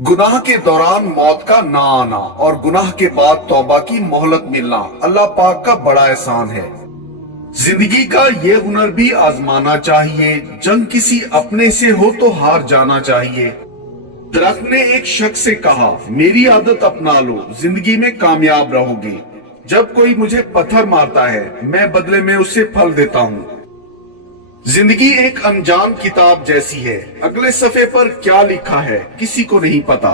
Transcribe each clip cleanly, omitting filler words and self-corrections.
गुनाह के दौरान मौत का ना आना और गुनाह के बाद तौबा की मोहलत मिलना अल्लाह पाक का बड़ा एहसान है। जिंदगी का ये हुनर भी आजमाना चाहिए। जंग किसी अपने से हो तो हार जाना चाहिए। दरख्त ने एक शख्स से कहा, मेरी आदत अपना लो, जिंदगी में कामयाब रहोगे। जब कोई मुझे पत्थर मारता है, मैं बदले में उससे फल देता हूँ। जिंदगी एक अनजान किताब जैसी है। अगले सफे पर क्या लिखा है किसी को नहीं पता।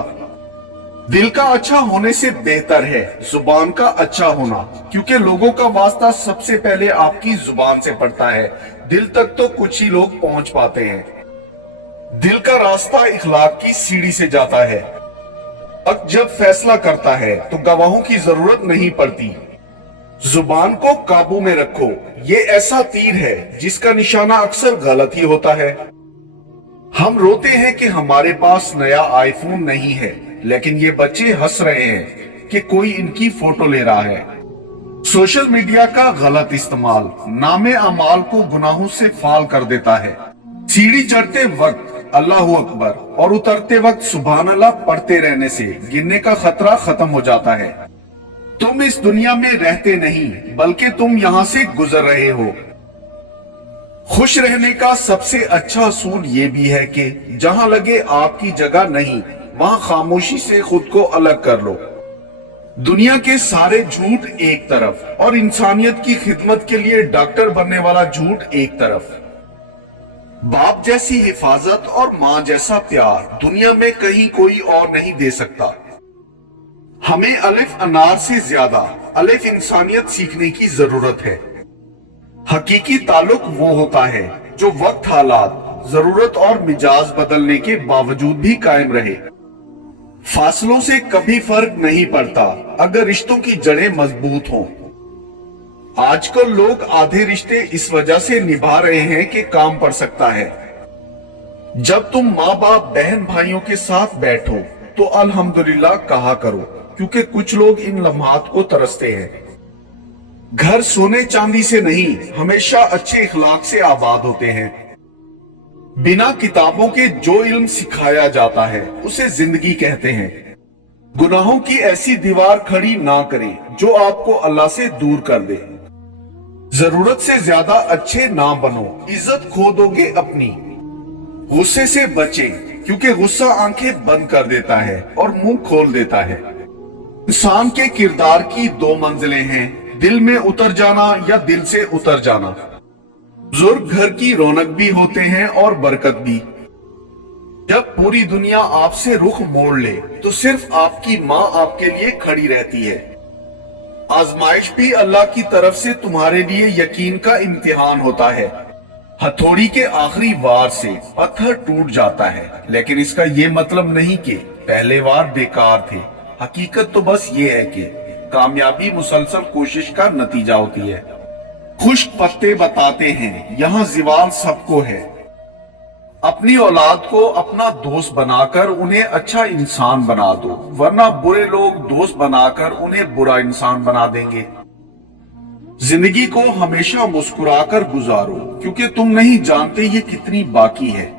दिल का अच्छा होने से बेहतर है जुबान का अच्छा होना, क्योंकि लोगों का वास्ता सबसे पहले आपकी जुबान से पड़ता है। दिल तक तो कुछ ही लोग पहुंच पाते हैं। दिल का रास्ता इखलाक की सीढ़ी से जाता है। अब जब फैसला करता है तो गवाहों की जरूरत नहीं पड़ती। जुबान को काबू में रखो, ये ऐसा तीर है जिसका निशाना अक्सर गलत ही होता है। हम रोते हैं कि हमारे पास नया आईफोन नहीं है, लेकिन ये बच्चे हंस रहे हैं कि कोई इनकी फोटो ले रहा है। सोशल मीडिया का गलत इस्तेमाल नामे अमाल को गुनाहों से फाल कर देता है। सीढ़ी चढ़ते वक्त अल्लाह अकबर और उतरते वक्त सुभान अल्लाह पढ़ते रहने से गिरने का खतरा खत्म हो जाता है। तुम इस दुनिया में रहते नहीं, बल्कि तुम यहाँ से गुजर रहे हो। खुश रहने का सबसे अच्छा असूल ये भी है कि जहाँ लगे आपकी जगह नहीं, वहाँ खामोशी से खुद को अलग कर लो। दुनिया के सारे झूठ एक तरफ और इंसानियत की खिदमत के लिए डॉक्टर बनने वाला झूठ एक तरफ। बाप जैसी हिफाजत और माँ जैसा प्यार दुनिया में कहीं कोई और नहीं दे सकता। हमें अलिफ अनार से ज्यादा अलिफ इंसानियत सीखने की जरूरत है। हकीकी ताल्लुक वो होता है जो वक्त, हालात, जरूरत और मिजाज बदलने के बावजूद भी कायम रहे। फासलों से कभी फर्क नहीं पड़ता अगर रिश्तों की जड़ें मजबूत हों। आजकल लोग आधे रिश्ते इस वजह से निभा रहे हैं कि काम पड़ सकता है। जब तुम माँ बाप बहन भाइयों के साथ बैठो तो अल्हम्दुलिल्लाह कहा करो, क्योंकि कुछ लोग इन लम्हात को तरसते हैं। घर सोने चांदी से नहीं, हमेशा अच्छे इखलाक से आबाद होते हैं। बिना किताबों के जो इल्म सिखाया जाता है उसे जिंदगी कहते हैं। गुनाहों की ऐसी दीवार खड़ी ना करें जो आपको अल्लाह से दूर कर दे। जरूरत से ज्यादा अच्छे ना बनो, इज्जत खो दोगे अपनी। गुस्से से बचें, क्योंकि गुस्सा आंखें बंद कर देता है और मुंह खोल देता है। इंसान के किरदार की दो मंजिलें हैं, दिल में उतर जाना या दिल से उतर जाना। बुजुर्ग घर की रौनक भी होते हैं और बरकत भी। जब पूरी दुनिया आपसे रुख मोड़ ले तो सिर्फ आपकी माँ आपके लिए खड़ी रहती है। आजमाइश भी अल्लाह की तरफ से तुम्हारे लिए यकीन का इम्तिहान होता है। हथौड़ी के आखिरी वार से पत्थर टूट जाता है, लेकिन इसका ये मतलब नहीं कि पहले वार बेकार थे। हकीकत तो बस ये है कि कामयाबी मुसलसल कोशिश का नतीजा होती है। खुश्क पत्ते बताते हैं यहाँ जिवाल सबको है। अपनी औलाद को अपना दोस्त बनाकर उन्हें अच्छा इंसान बना दो, वरना बुरे लोग दोस्त बनाकर उन्हें बुरा इंसान बना देंगे। जिंदगी को हमेशा मुस्कुराकर गुजारो, क्योंकि तुम नहीं जानते ये कितनी बाकी है।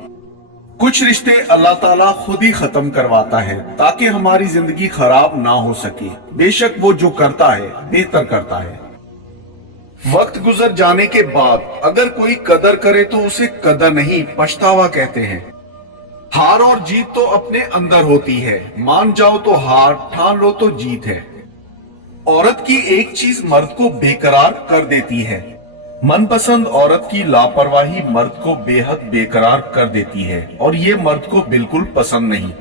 कुछ रिश्ते अल्लाह ताला खुद ही खत्म करवाता है ताकि हमारी जिंदगी खराब ना हो सके। बेशक वो जो करता है बेहतर करता है। वक्त गुजर जाने के बाद अगर कोई कदर करे तो उसे कदर नहीं, पछतावा कहते हैं। हार और जीत तो अपने अंदर होती है। मान जाओ तो हार, ठान लो तो जीत है। औरत की एक चीज मर्द को बेकरार कर देती है। मनपसंद औरत की लापरवाही मर्द को बेहद बेकरार कर देती है, और ये मर्द को बिल्कुल पसंद नहीं।